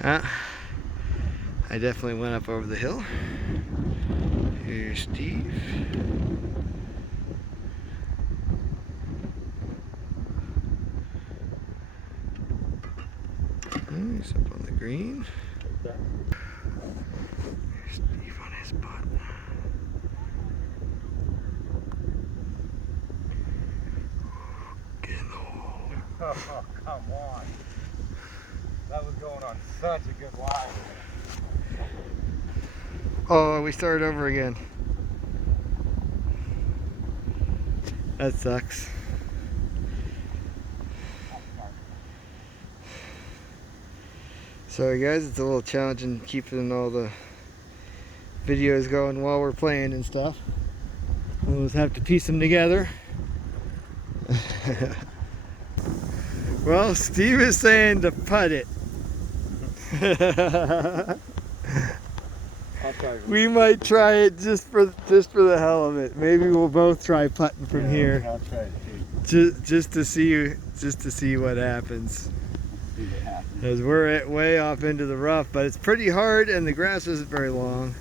I definitely went up over the hill. Here's Steve. He's up on the green. Here's Steve on his putt. Get in the hole. Oh, come on. That was going on such a good line. Oh, we started over again. That sucks. Sorry guys, it's a little challenging keeping all the videos going while we're playing and stuff. We'll just have to piece them together. Well, Steve is saying to putt it. We might try it just for the hell of it. Maybe we'll both try putting from here. I'll try it too. Just to see what happens. Because we're way off into the rough, but it's pretty hard and the grass isn't very long.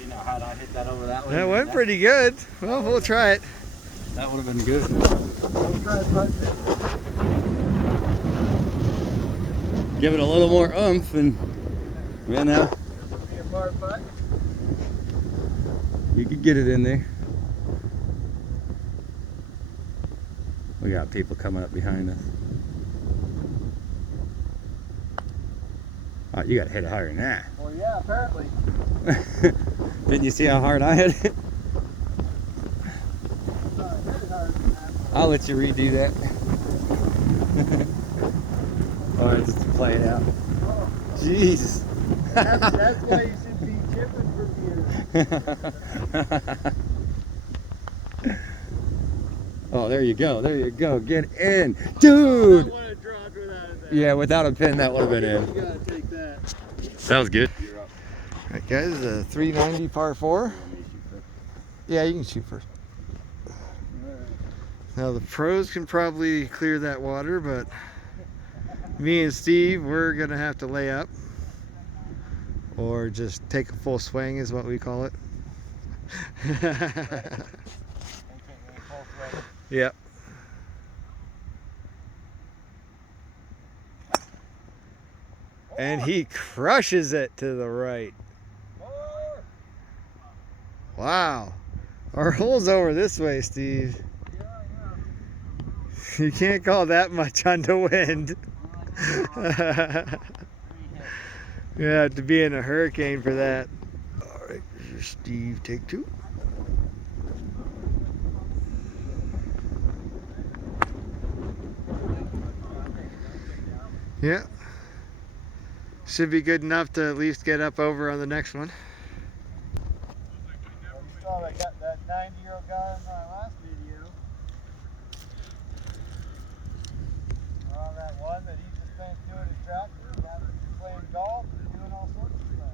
You know how I hit that over that way? That went pretty good. Well, we'll try it. That would have been good. We'll try putting. Give it a little more oomph and now you could get it in there. We got people coming up behind us. Oh, you gotta hit it higher than that. Well, yeah, apparently. Didn't you see how hard I hit it? I'll let you redo that. Or just to play it out. Oh. Jeez. That's why you should be chipping from here. Oh, there you go. There you go. Get in. Dude! I would have dropped without it there. Yeah, without a pin, that would have been in. You gotta take that. That was good. Alright guys, a 390 par 4. Yeah, you can shoot first. Now the pros can probably clear that water, but me and Steve, we're gonna have to lay up. Or just take a full swing is what we call it. Yep. And he crushes it to the right. Wow. Our hole's over this way, Steve. You can't call that much on the wind. You have to be in a hurricane for that. All right, here's Steve, take 2. Yeah. Should be good enough to at least get up over on the next one. You saw I got that 90-year-old guy in my last video. On that one that he just finished doing his tractor. Now he's playing golf and doing all sorts of stuff.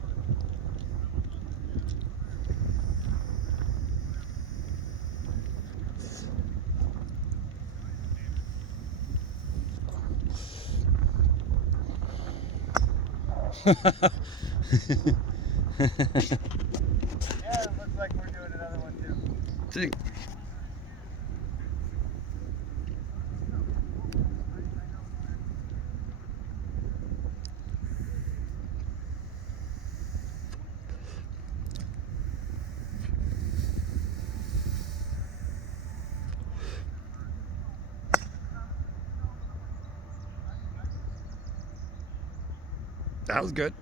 Yeah, it looks like we're doing another one too. That was good.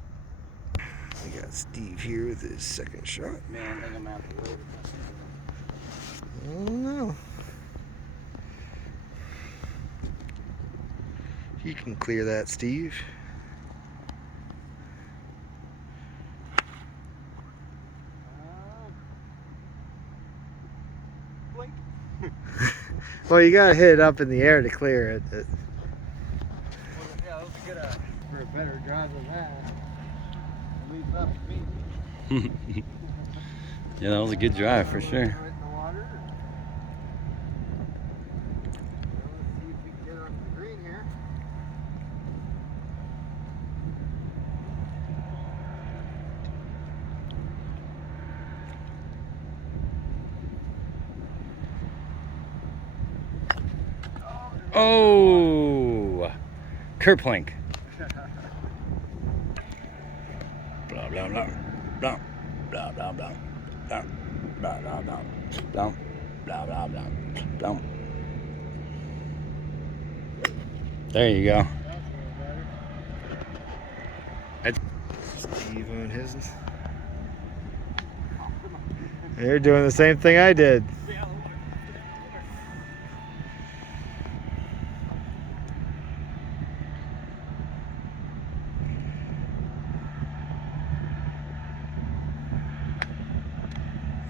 We got Steve here with his second shot. Man, I think I'm out the road. I don't know. You can clear that, Steve. Blink. Well, you gotta hit it up in the air to clear it. Yeah, let's get for a better drive than that. Leave it up to me. Yeah, that was a good drive for sure. Right in the water. Let's see if we can get on the green here. Oh, kerplink. Blah blah blah blah blah blah blah blah blah blah blah blah blah blah blah blah. There you go. Steve on his. They're doing the same thing I did.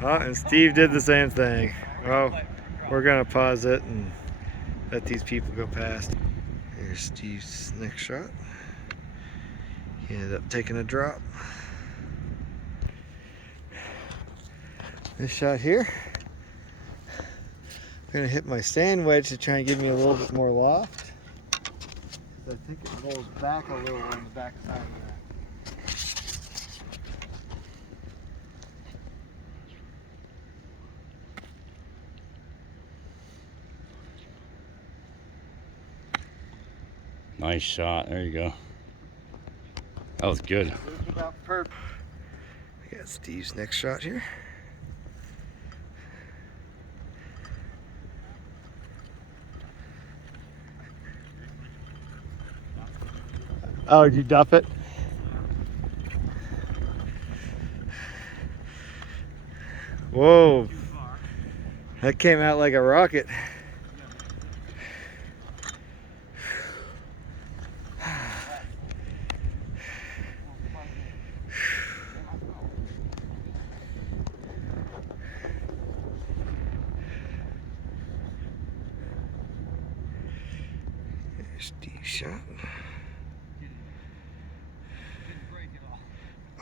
Oh, and Steve did the same thing. Well, we're gonna pause it and let these people go past. Here's Steve's next shot. He ended up taking a drop. This shot here, I'm gonna hit my sand wedge to try and give me a little bit more loft. I think it rolls back a little on the back side of that. Nice shot. There you go. That was good. It's about perfect. We got Steve's next shot here. Oh, did you duff it? Whoa. That came out like a rocket. Steve shot.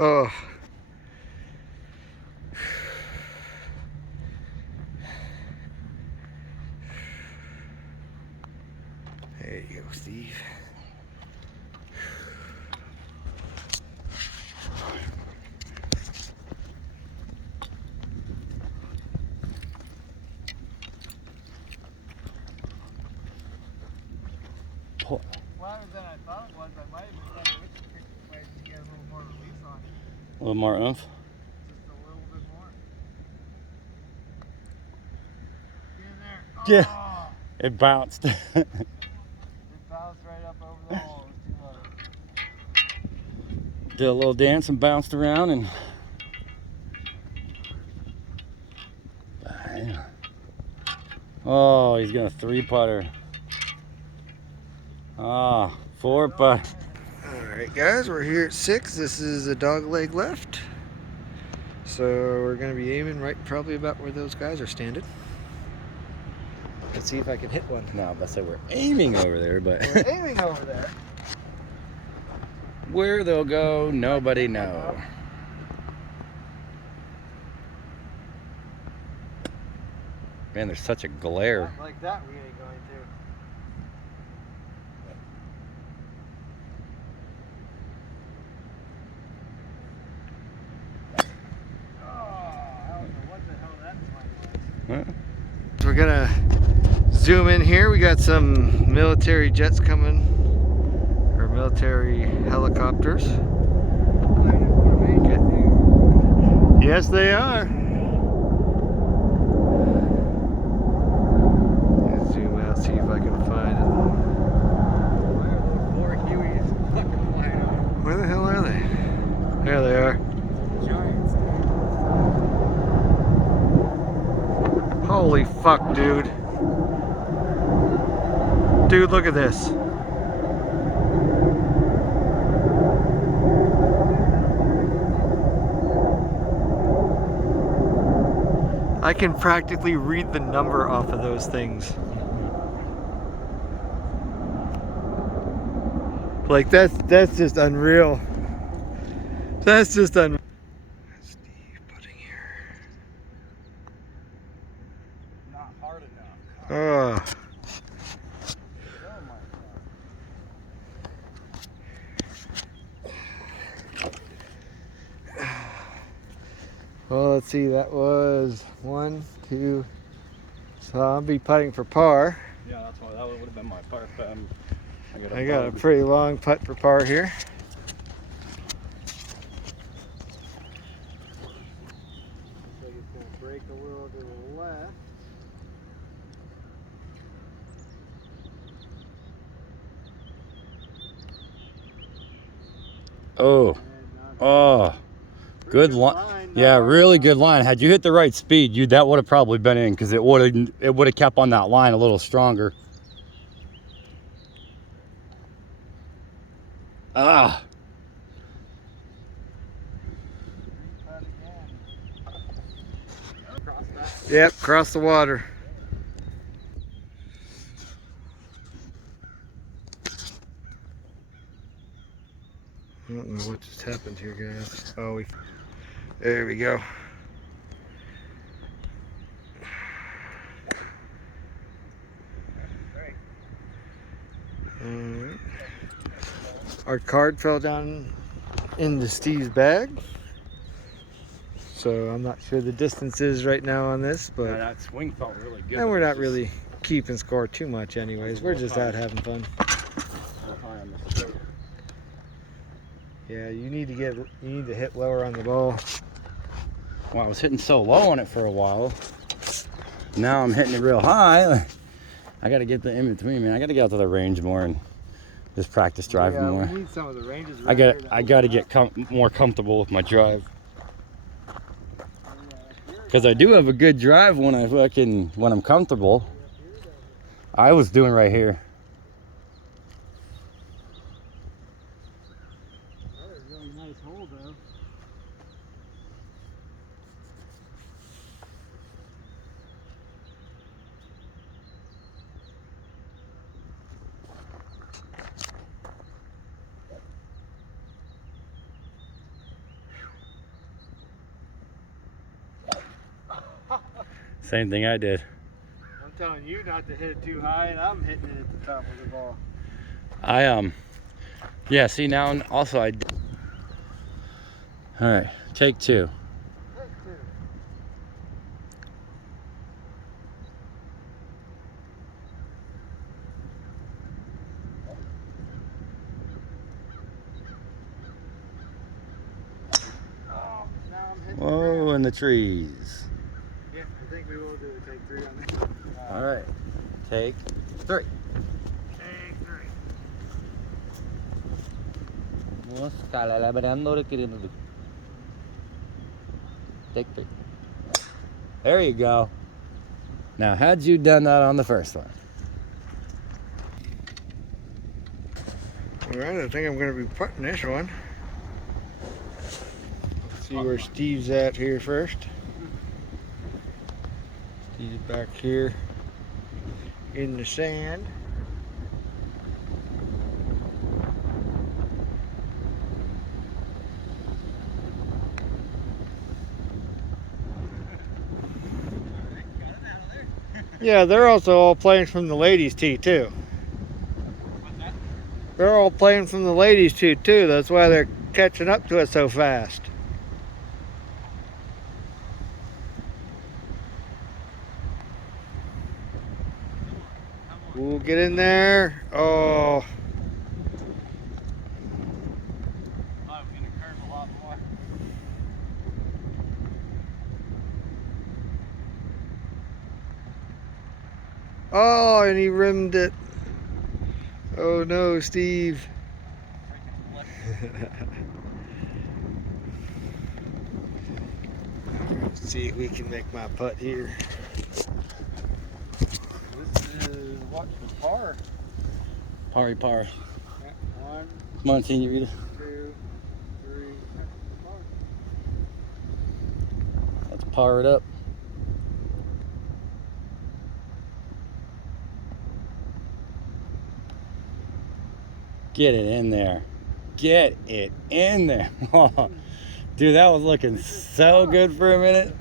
Oh. There you go, Steve. Flatter than I thought it was. I might have been better with the kick wedge to get a little more release on it. A little more oomph. Just a little bit more. Get in there. Yeah. Oh, It bounced. it bounced right up over the hole. It was too low. Did a little dance and bounced around and. Bang. Oh, he's gonna 3-putter. Ah, 4-putt. Alright guys, we're here at 6. This is a dog leg left. So we're going to be aiming right probably about where those guys are standing. Let's see if I can hit one. No, but say we're aiming over there, but We're aiming over there. where they'll go, nobody know. Man, there's such a glare. Like that, we ain't going to. Huh? We're gonna zoom in here. We got some military jets coming, or military helicopters. Yes, they are. Let's zoom out, see if I can find it. More Hueys fucking flying over. Where the hell are they? There they are. Giants. Holy fuck, dude. Dude, look at this. I can practically read the number off of those things. Like that's just unreal. That's just unreal. Steve putting here. Not hard enough. Oh. Oh my God. Well, let's see, that was 1, 2. So I'll be putting for par. Yeah, that's why that would have been my part. But I got a pretty long putt for par here. Looks like it's gonna break a little to the left. Oh, And not oh, good line. line. Yeah, not really hard. good line. Had you hit the right speed, that would have probably been in because it would have kept on that line a little stronger. Ah, Putt again. Cross that. Yep, cross the water. I don't know what just happened here, guys. Oh, there we go. Alright. Our card fell down into Steve's bag. So I'm not sure the distance is right now on this, yeah, but that swing felt really good. and we're not really keeping score too much anyways. We're just out having fun. Yeah, you need to hit lower on the ball. Well, I was hitting so low on it for a while. Now I'm hitting it real high. I got to get the in between, man. I got to get out to the range more and just practice driving Yeah, more. we need some of the ranges. I got to get more comfortable with my drive. Because I do have a good drive when I'm comfortable. I was doing right here. That was a really nice hole, though. Same thing I did. I'm telling you not to hit it too high, and I'm hitting it at the top of the ball. Yeah, see now, and also I. All right, take two. Take two. Oh, now I'm hitting the Whoa, ground. in the trees. Yeah, I think we will do a take three on this. All right, take three. Take three. Take three. There you go. Now, had you done that on the first one? Alright, I think I'm going to be putting this one. Let's see where Steve's at here first. Steve's back here in the sand. Yeah, they're also all playing from the ladies' tee too. They're all playing from the ladies' tee too. That's why they're catching up to us so fast. We'll get in there. Oh. I'm going to curve a lot more. Oh, and he rimmed it. Oh no, Steve. Let's see if we can make my putt here. This is what the par. Par. Yeah, 1, Come on, senorita. 2, 3. Par. Let's par it up. Get it in there. Get it in there. Dude, that was looking so good for a minute.